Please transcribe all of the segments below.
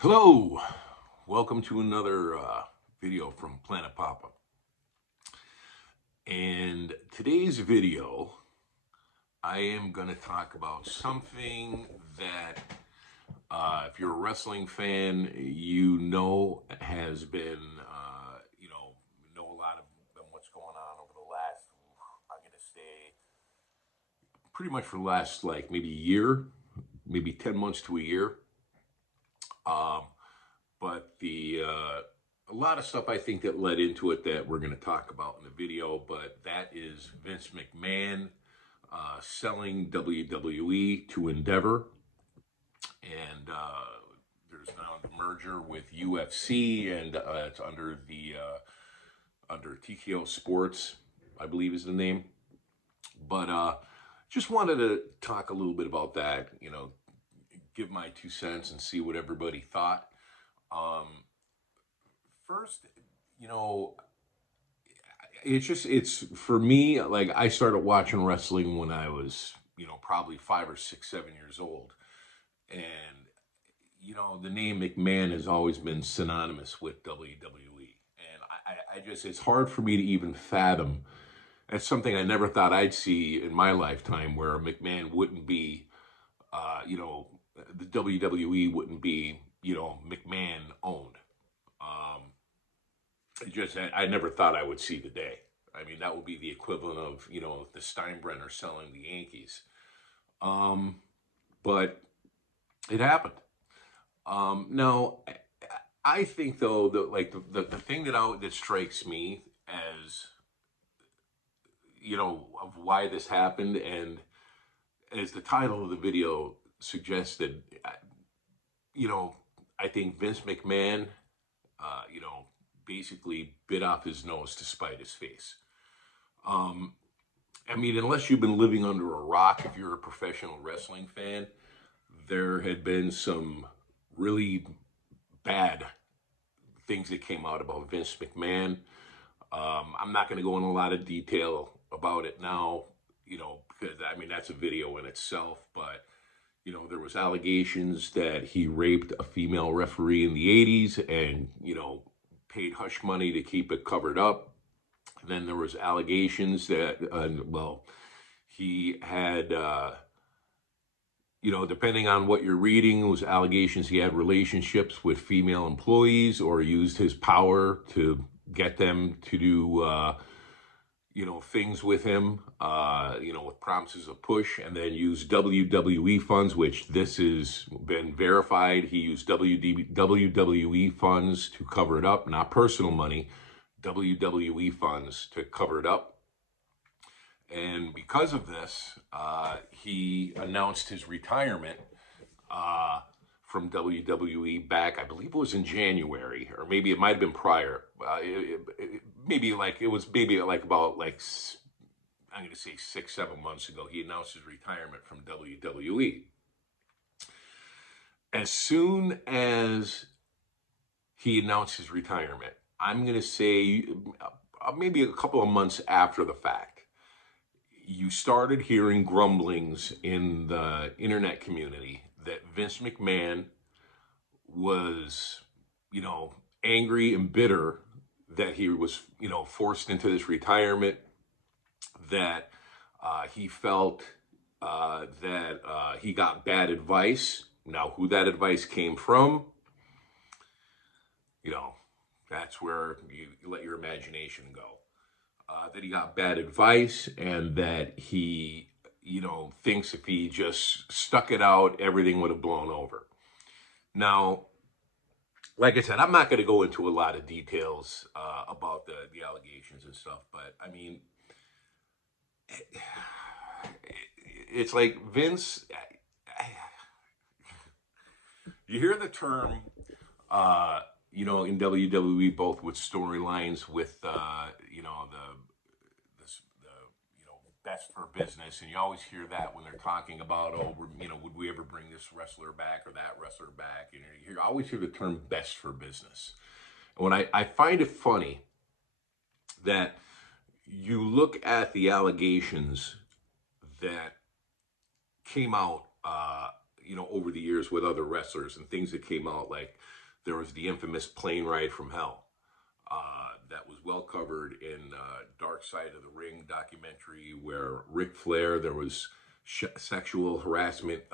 Hello, welcome to another video from Planet Papa. And today's video, I am going to talk about something that, if you're a wrestling fan, you know has been, know a lot of what's going on over the last, I'm going to say, pretty much for the last like maybe year, maybe 10 months to a year. Um, but a lot of stuff I think that led into it that we're going to talk about in the video, but that is Vince McMahon selling WWE to Endeavor, and there's now the merger with UFC, and it's under the under TKO Sports, I believe is the name. But just wanted to talk a little bit about that, give my 2 cents and see what everybody thought. Um, First, you know, it's for me, like I started watching wrestling when I was, probably 5 or 6, 7 years old. And, the name McMahon has always been synonymous with WWE. And I just, it's hard for me to even fathom. That's something I never thought I'd see in my lifetime where McMahon wouldn't be, uh, you know, the WWE wouldn't be, McMahon owned. Um, I never thought I would see the day. I mean, that would be the equivalent of, the Steinbrenner selling the Yankees. Um, but it happened. Now, I think though that like the thing that strikes me as of why this happened, and as the title of the video suggested, you know, I think Vince McMahon, uh, you know, basically bit off his nose to spite his face. Um, I mean, unless you've been living under a rock, if you're a professional wrestling fan, there had been some really bad things that came out about Vince McMahon. I'm not going to go in a lot of detail about it now, because I mean that's a video in itself. But there was allegations that he raped a female referee in the '80s, and paid hush money to keep it covered up. And then there was allegations that, he had, depending on what you're reading, it was allegations he had relationships with female employees or used his power to get them to do, things with him, with promises of push, and then used WWE funds, which this has been verified. He used WWE funds to cover it up, not personal money, WWE funds to cover it up. And because of this, he announced his retirement uh, from WWE back, I believe it was in January, or maybe it might have been prior. Maybe like it was maybe like about like I'm going to say 6, 7 months ago. He announced his retirement from WWE. As soon as he announced his retirement, I'm going to say maybe a couple of months after the fact, you started hearing grumblings in the internet community that Vince McMahon was, angry and bitter that he was, forced into this retirement, that he felt that he got bad advice. Now, who that advice came from, you know, that's where you let your imagination go. That he got bad advice, and that he, thinks if he just stuck it out, everything would have blown over. Now, like I said, I'm not going to go into a lot of details about the allegations and stuff, but I mean, it's like Vince. You hear the term, in WWE, both with storylines with, the best for business, and you always hear that when they're talking about, oh, would we ever bring this wrestler back or that wrestler back? You always hear the term best for business. And when I find it funny that you look at the allegations that came out, over the years with other wrestlers and things that came out. Like there was the infamous plane ride from hell that was well covered in Dark Side of the Ring documentary, where Ric Flair, there was sexual harassment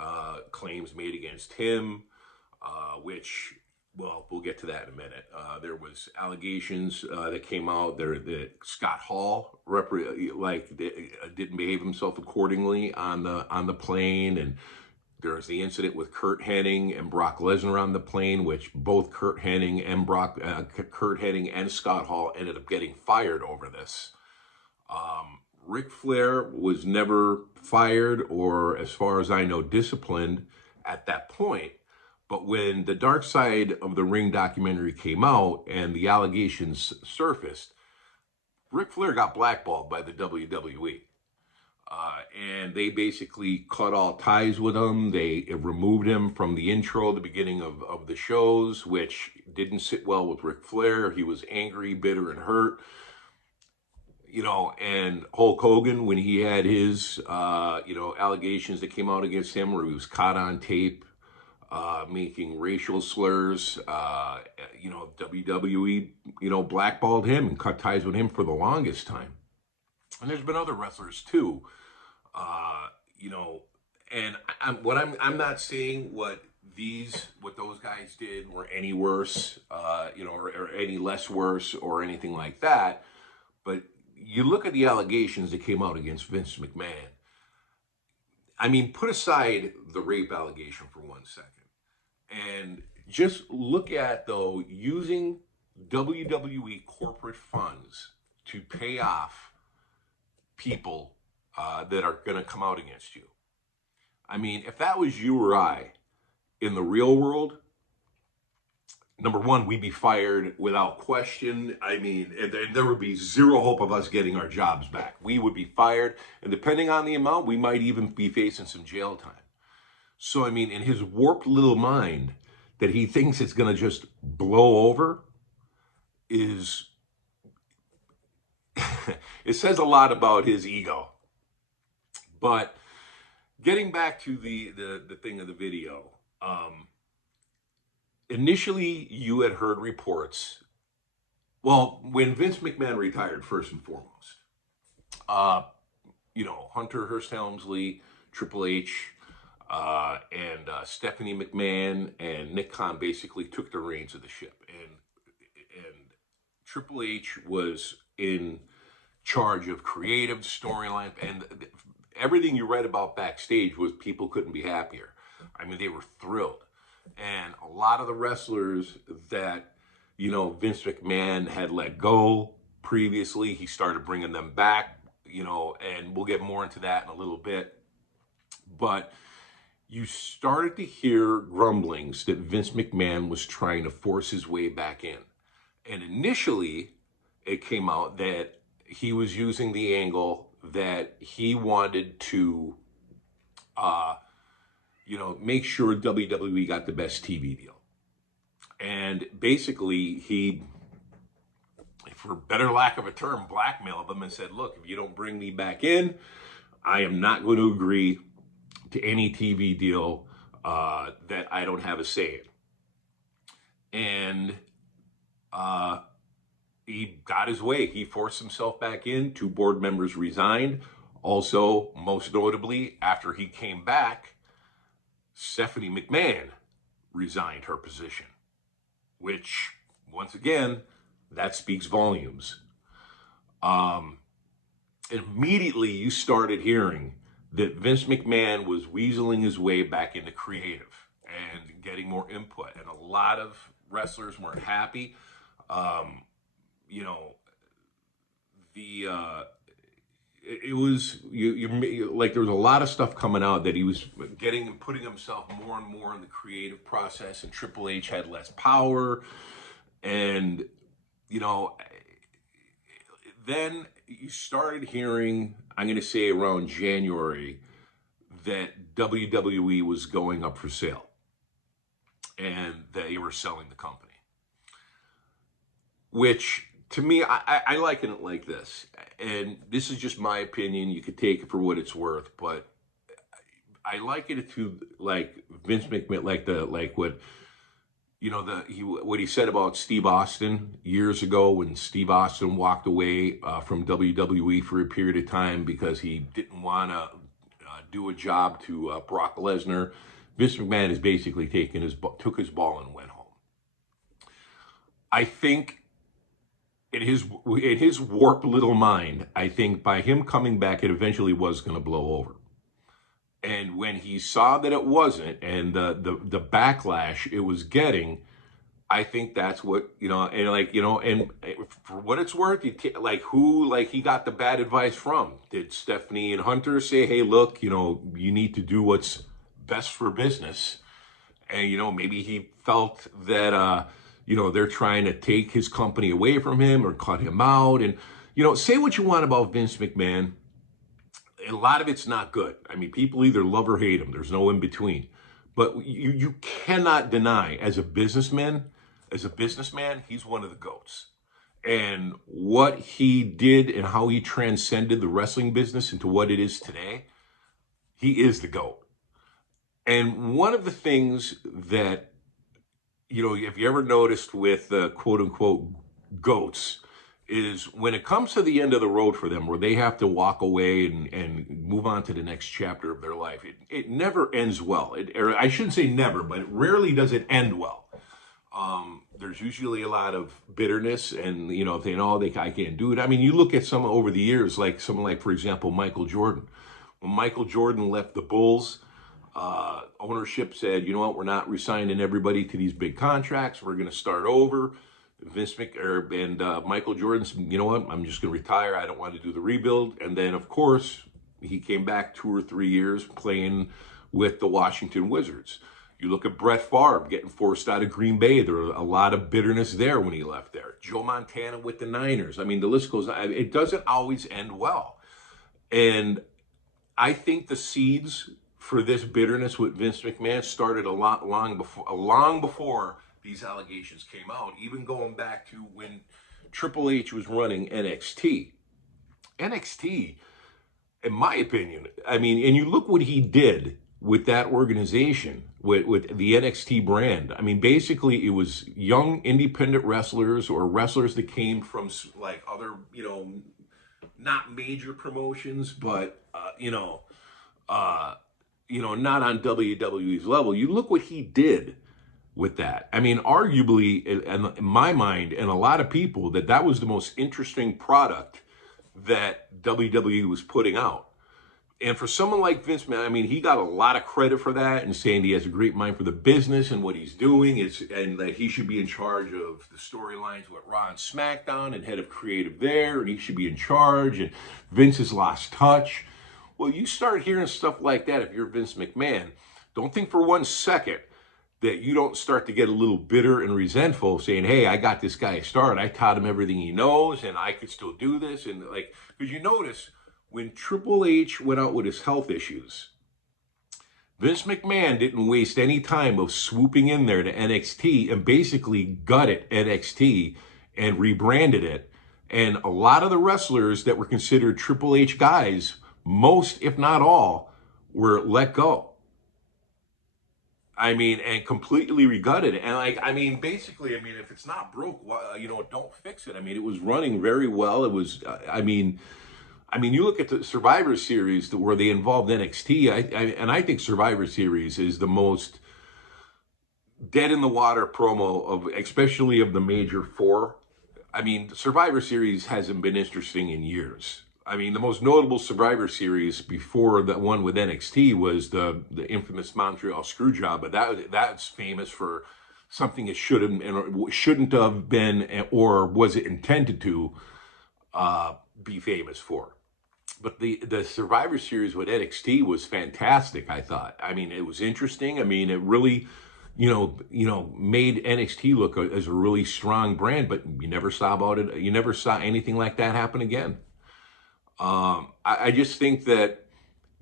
claims made against him, which, well, we'll get to that in a minute. There was allegations that came out there that Scott Hall didn't behave himself accordingly on the plane, and there was the incident with Kurt Hennig and Brock Lesnar on the plane, which both Kurt Hennig and Scott Hall ended up getting fired over this. Ric Flair was never fired or, as far as I know, disciplined at that point. But when the Dark Side of the Ring documentary came out and the allegations surfaced, Ric Flair got blackballed by the WWE. And they basically cut all ties with him. They removed him from the intro, the beginning of the shows, which didn't sit well with Ric Flair. He was angry, bitter, and hurt. And Hulk Hogan, when he had his, allegations that came out against him where he was caught on tape, making racial slurs, WWE, blackballed him and cut ties with him for the longest time. And there's been other wrestlers too, and I'm not saying what those guys did were any worse, or any less worse or anything like that. But you look at the allegations that came out against Vince McMahon. I mean, put aside the rape allegation for 1 second and just look at, though, using WWE corporate funds to pay off people that are going to come out against you. I mean, if that was you or I in the real world, number one, we'd be fired without question. I mean, there would be zero hope of us getting our jobs back. We would be fired, and depending on the amount, we might even be facing some jail time. So, I mean, in his warped little mind, that he thinks it's going to just blow over is... it says a lot about his ego. But getting back to the thing of the video, initially you had heard reports, well, when Vince McMahon retired, first and foremost, Hunter Hearst Helmsley, Triple H, and Stephanie McMahon and Nick Khan basically took the reins of the ship. And Triple H was in charge of creative storyline, and everything you read about backstage was people couldn't be happier. I mean, they were thrilled. And a lot of the wrestlers that, Vince McMahon had let go previously, he started bringing them back, and we'll get more into that in a little bit. But you started to hear grumblings that Vince McMahon was trying to force his way back in. And initially, it came out that he was using the angle that he wanted to, make sure WWE got the best TV deal. And basically, he, for better lack of a term, blackmailed them and said, look, if you don't bring me back in, I am not going to agree to any TV deal that I don't have a say in. And he got his way. He forced himself back in. 2 board members resigned. Also, most notably, after he came back, Stephanie McMahon resigned her position, which, once again, that speaks volumes. Immediately, you started hearing that Vince McMahon was weaseling his way back into creative and getting more input. And a lot of wrestlers weren't happy. It was like there was a lot of stuff coming out that he was getting and putting himself more and more in the creative process, and Triple H had less power. And then you started hearing, I'm going to say around January, that WWE was going up for sale and they were selling the company. Which, to me, I liken it like this. And this is just my opinion. You could take it for what it's worth. But I like it to like Vince McMahon, like what what he said about Steve Austin years ago when Steve Austin walked away from WWE for a period of time because he didn't want to do a job to Brock Lesnar. Vince McMahon has basically took his ball and went home. I think in his warped little mind, I think by him coming back, it eventually was going to blow over. And when he saw that it wasn't, and the backlash it was getting, I think that's what and for what it's worth, he got the bad advice from. Did Stephanie and Hunter say, "Hey, look, you need to do what's best for business," and maybe he felt that they're trying to take his company away from him or cut him out, and say what you want about Vince McMahon. A lot of it's not good. I mean, people either love or hate him. There's no in between. But you cannot deny, as a businessman, he's one of the GOATs. And what he did and how he transcended the wrestling business into what it is today, he is the GOAT. And one of the things that, if you ever noticed with quote unquote GOATs, is when it comes to the end of the road for them, where they have to walk away and move on to the next chapter of their life, it never ends well. Or I shouldn't say never, but rarely does it end well. There's usually a lot of bitterness, and I can't do it. I mean, you look at some over the years, like someone like, for example, Michael Jordan. When Michael Jordan left the Bulls, ownership said, you know what, we're not re-signing everybody to these big contracts. We're going to start over. Michael Jordan said, you know what, I'm just going to retire. I don't want to do the rebuild. And then, of course, he came back 2 or 3 years playing with the Washington Wizards. You look at Brett Favre getting forced out of Green Bay. There was a lot of bitterness there when he left there. Joe Montana with the Niners. I mean, the list goes on. It doesn't always end well. And I think the seeds for this bitterness with Vince McMahon started long before these allegations came out, even going back to when Triple H was running NXT. NXT, in my opinion, I mean, and you look what he did with that organization, with the NXT brand. I mean, basically, it was young independent wrestlers or wrestlers that came from like other, not major promotions, but not on WWE's level. You look what he did with that. I mean, arguably, in my mind, and a lot of people, that was the most interesting product that WWE was putting out. And for someone like Vince McMahon, I mean, he got a lot of credit for that, and saying he has a great mind for the business and what he's doing, and that he should be in charge of the storylines with Raw and SmackDown and head of creative there, and he should be in charge, and Vince has lost touch. Well, you start hearing stuff like that if you're Vince McMahon. Don't think for 1 second that you don't start to get a little bitter and resentful, saying, hey, I got this guy started. I taught him everything he knows, and I could still do this. And because you notice, when Triple H went out with his health issues, Vince McMahon didn't waste any time of swooping in there to NXT and basically gutted NXT and rebranded it. And a lot of the wrestlers that were considered Triple H guys, most, if not all, were let go. I mean, and completely regutted it. And basically, if it's not broke, don't fix it. I mean, it was running very well. It was, you look at the Survivor Series where they involved NXT, I think Survivor Series is the most dead in the water promo especially of the major four. I mean, Survivor Series hasn't been interesting in years. I mean, the most notable Survivor Series before the one with NXT was the infamous Montreal Screwjob, but that's famous for something it shouldn't have been, or was it intended to be famous for. But the Survivor Series with NXT was fantastic, I thought. I mean, it was interesting. I mean, it really, made NXT look as a really strong brand, but you never saw about it. You never saw anything like that happen again. I just think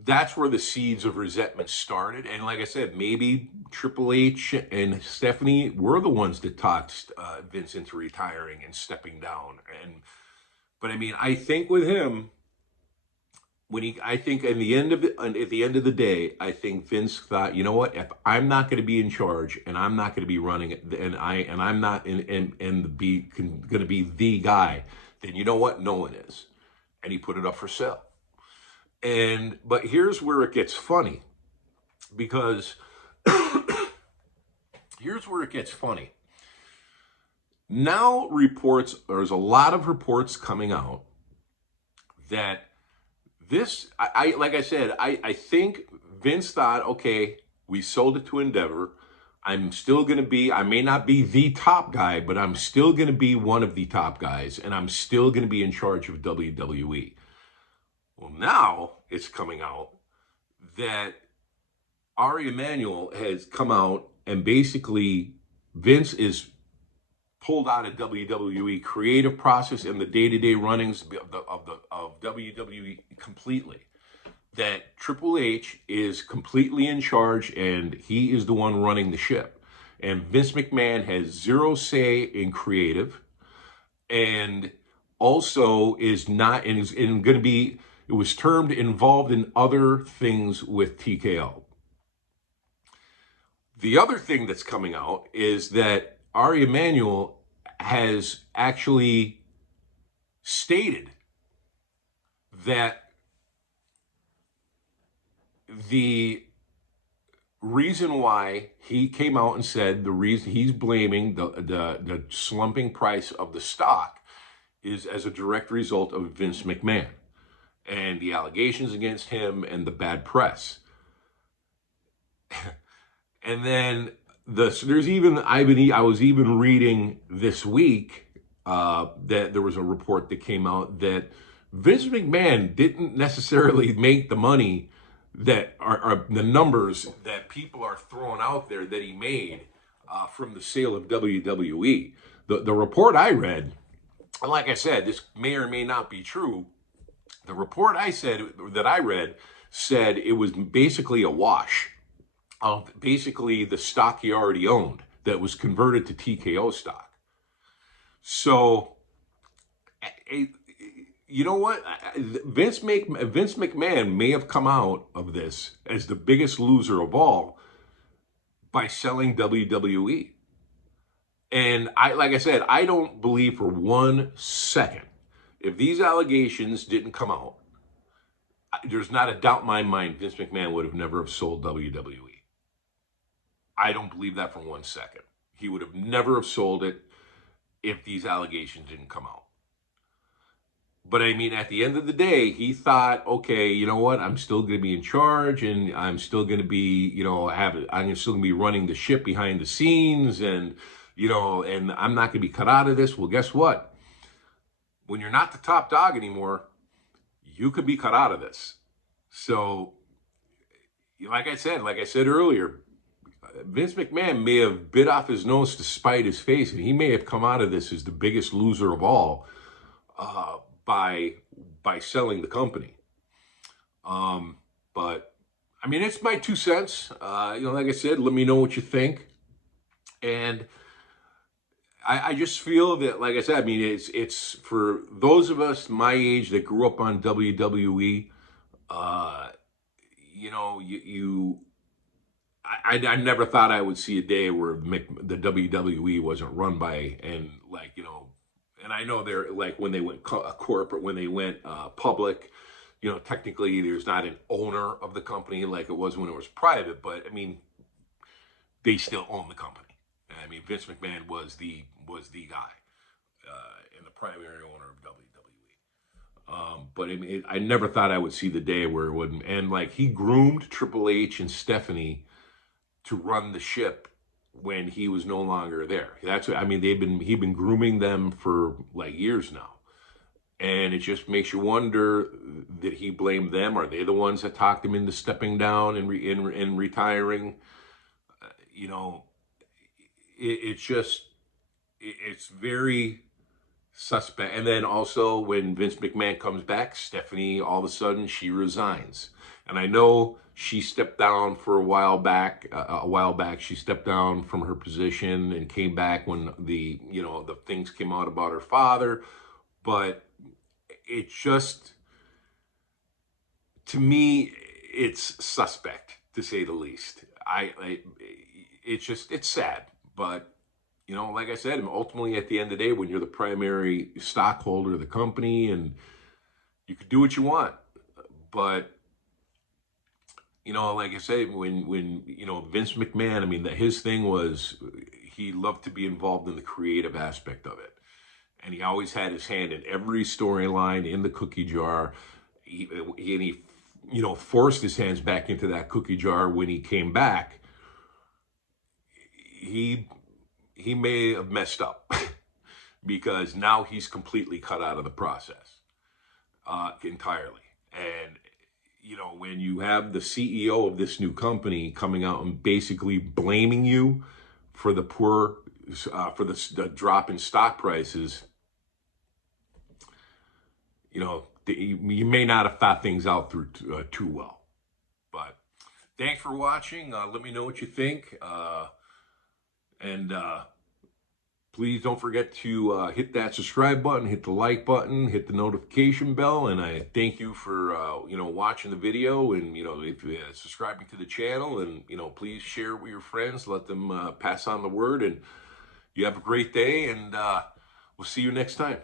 that's where the seeds of resentment started. And like I said, maybe Triple H and Stephanie were the ones that talked Vince into retiring and stepping down. But I mean, I think with him, I think at the end of the day, I think Vince thought, you know what, if I'm not going to be in charge and I'm not going to be running it, and I'm not going to be the guy, then you know what, no one is, and he put it up for sale. But here's where it gets funny, because here's where it gets funny. Now there's a lot of reports coming out that like I said, I think Vince thought, okay, we sold it to Endeavor. I'm still going to be, I may not be the top guy, but I'm still going to be one of the top guys, and I'm still going to be in charge of WWE. Well, now it's coming out that Ari Emanuel has come out, and basically Vince is pulled out of WWE creative process and the day-to-day runnings of WWE completely. That Triple H is completely in charge, and he is the one running the ship. And Vince McMahon has zero say in creative, and also is not, and is going to be, it was termed involved in other things with TKO. The other thing that's coming out is that Ari Emanuel has actually stated that the reason why he came out and said the reason he's blaming the slumping price of the stock is as a direct result of Vince McMahon and the allegations against him and the bad press. And then I was even reading this week that there was a report that came out that Vince McMahon didn't necessarily make the money that are the numbers that people are throwing out there that he made from the sale of WWE. The report I read, and like I said, this may or may not be true. The report that I read said it was basically a wash of basically the stock he already owned that was converted to TKO stock. So, you know what? Vince McMahon may have come out of this as the biggest loser of all by selling WWE. And like I said, I don't believe for 1 second, if these allegations didn't come out, there's not a doubt in my mind Vince McMahon would have never have sold WWE. I don't believe that for 1 second. He would have never have sold it if these allegations didn't come out. But I mean, at the end of the day, he thought, okay, you know what? I'm still going to be in charge, and I'm still going to be, I'm still going to be running the ship behind the scenes, and, and I'm not going to be cut out of this. Well, guess what? When you're not the top dog anymore, you could be cut out of this. So, like I said earlier, Vince McMahon may have bit off his nose to spite his face, and he may have come out of this as the biggest loser of all by selling the company. But I mean, it's my 2 cents. Like I said, let me know what you think. And I just feel that, like I said, I mean, it's for those of us my age that grew up on WWE. I never thought I would see a day where the WWE wasn't run by, and and I know they're like when they went corporate, when they went public, technically there's not an owner of the company like it was when it was private, but I mean, they still own the company. I mean, Vince McMahon was the guy and the primary owner of WWE. But I mean, I never thought I would see the day where it wouldn't. And like, he groomed Triple H and Stephanie to run the ship when he was no longer there. That's what I mean. He'd been grooming them for like years now, and it just makes you wonder: did he blame them? Are they the ones that talked him into stepping down and retiring? It's very suspect. And then also when Vince McMahon comes back, Stephanie, all of a sudden she resigns. And I know she stepped down for a while back. She stepped down from her position and came back when the things came out about her father. But it just, to me, it's suspect, to say the least. It's sad, but like I said, ultimately at the end of the day, when you're the primary stockholder of the company, and you can do what you want, but like I said, when Vince McMahon, I mean, his thing was he loved to be involved in the creative aspect of it, and he always had his hand in every storyline in the cookie jar. He forced his hands back into that cookie jar when he came back. He may have messed up because now he's completely cut out of the process entirely. And when you have the CEO of this new company coming out and basically blaming you for the the drop in stock prices, you may not have thought things out through too well. But thanks for watching. Let me know what you think. And please don't forget to hit that subscribe button, hit the like button, hit the notification bell. And I thank you for, watching the video, and, if subscribing to the channel, and, please share it with your friends, let them pass on the word, and you have a great day, and we'll see you next time.